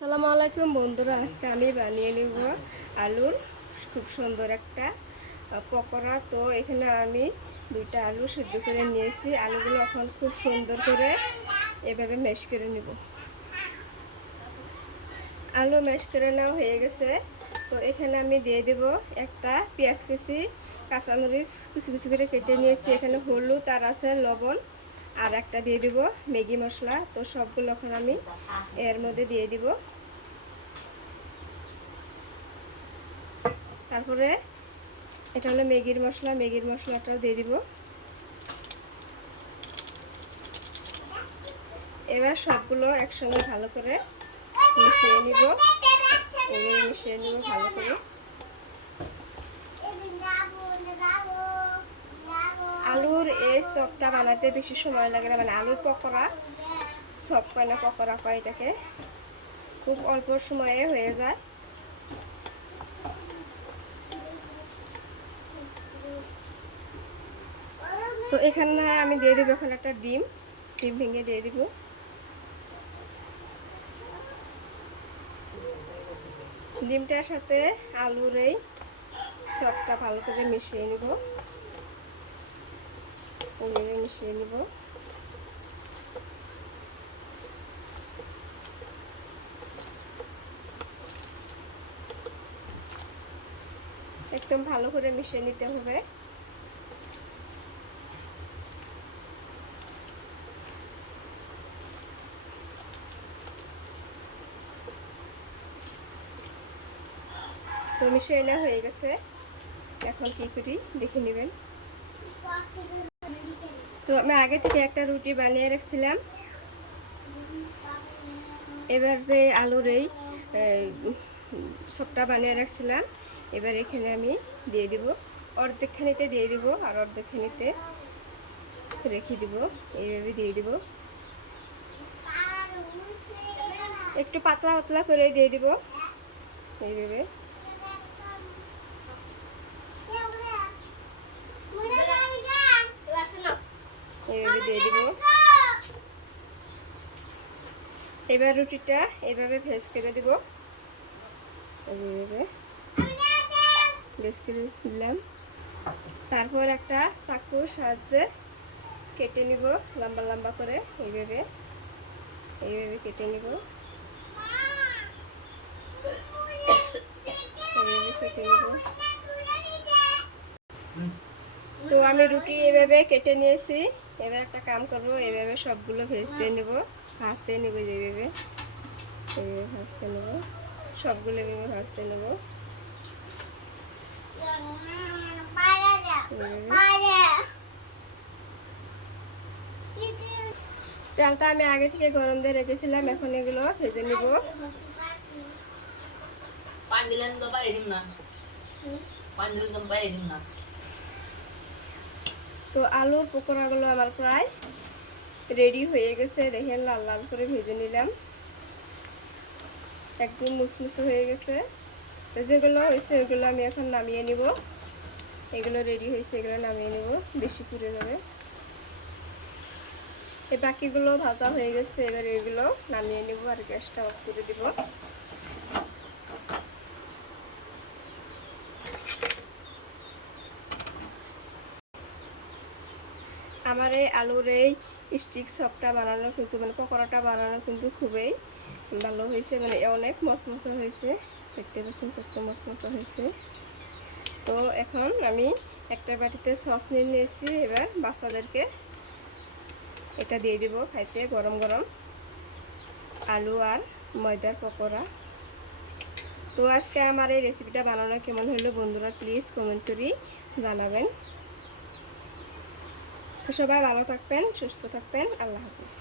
আসসালামু আলাইকুম বন্ধুরা, আজকে আমি বানিয়ে নিব আলুর খুব সুন্দর একটা পকোড়া। তো এখানে আমি দুইটা আলু সিদ্ধ করে নিয়েছি। আলুগুলো এখন খুব সুন্দর করে এভাবে ম্যাশ করে নিব। আলু ম্যাশ করে নেওয়া হয়ে গেছে। তো এখানে আমি দিয়ে দেব একটা পেঁয়াজ কুচি, কাঁচামরিচ কুচি কুচি করে কেটে নিয়েছি। এখানে হলুদ আর আছে লবণ, আর একটা দিয়ে দেব ম্যাগি মশলা। তো সবগুলো এখন আমি এর মধ্যে দিয়ে দিব। তারপরে এটা হলো ম্যাগির মশলাটাও দিয়ে দিব। এবার সবগুলো একসঙ্গে ভালো করে মিশিয়ে নিব। এইভাবে মিশিয়ে নিব ভালো করে। আলুর এই চপটা বানাতে বেশি সময় লাগে না, মানে আলুর পকোড়া, চপ কয় না পকোড়া কয়, এটাকে খুব অল্প সময়ে হয়ে যায়। তো এখানে আমি দিয়ে দেবো এখন একটা ডিম ভেঙে দিয়ে দিব। ডিমটার সাথে আলুর এই চপটা ভালো করে মিশিয়ে নিব। এইভাবে মিশিয়ে নিব। একদম ভালো করে মিশিয়ে নিতে হবে। তো মিশিয়ে নেওয়া হয়ে গেছে। এখন কি করি দেখে নেবেন। তো আমি আগে থেকে একটা রুটি বানিয়ে রাখছিলাম। এবার যে আলুর এই সবটা বানিয়ে রাখছিলাম, এবার এখানে আমি দিয়ে দিব। অর্ধেকখানিতে দিয়ে দিব আর অর্ধেকখানিতে রেখে দিব। এইভাবে দিয়ে দিব। একটু পাতলা পাতলা করে দিয়ে দিব। এইভাবে এইভাবে দিয়ে দিব। এবার রুটিটা এইভাবে ভেজ করে দিব। এইভাবে ভেজ করে দিলাম। তারপর একটা চাকুর সাহায্যে কেটে নিব লম্বা লম্বা করে। এইভাবে কেটে নিব। এইভাবে কেটে নিব। তো আমি রুটি এভাবে কেটে নিয়েছি। এবার একটা কাম করব, এভাবে সবগুলো ভাজতে নেব। যেভাবে এইভাবে ভাজতে নেব। সবগুলো এভাবে ভাজতে নেব। তেলটা আমি আগে থেকে গরম দিয়ে রেখেছিলাম। এখন এগুলো ভেজে নিব। তো আলুর পকোড়াগুলো আমার প্রায় রেডি হয়ে গেছে। দেখেন লাল লাল করে ভেজে নিলাম, একদম মুসমুসে হয়ে গেছে। তো যেগুলো হয়েছে ওইগুলো আমি এখন নামিয়ে নিব। এগুলো রেডি হয়েছে, এগুলো নামিয়ে নিব, বেশি পুড়ে যাবে। এই বাকিগুলো ভাজা হয়ে গেছে। এবার এগুলো নামিয়ে নিব আর গ্যাসটা অফ করে দিব। আমার এই আলুর এই স্টিক চপটা বানানো কিন্তু, মানে পকোড়াটা বানানো কিন্তু খুবই ভালো হয়েছে। মানে অনেক মচমচা হয়েছে, দেখতে পাচ্ছেন কত মচমচা হয়েছে। তো এখন আমি একটা বাটিতে সস নিয়ে নিয়েছি। এবার বাচ্চাদেরকে এটা দিয়ে দিব খাইতে, গরম গরম আলু আর ময়দার পকোড়া। তো আজকে আমার এই রেসিপিটা বানানো কেমন হলো বন্ধুরা প্লিজ কমেন্ট করে জানাবেন। তো সবাই ভালো থাকবেন, সুস্থ থাকবেন। আল্লাহ হাফিজ।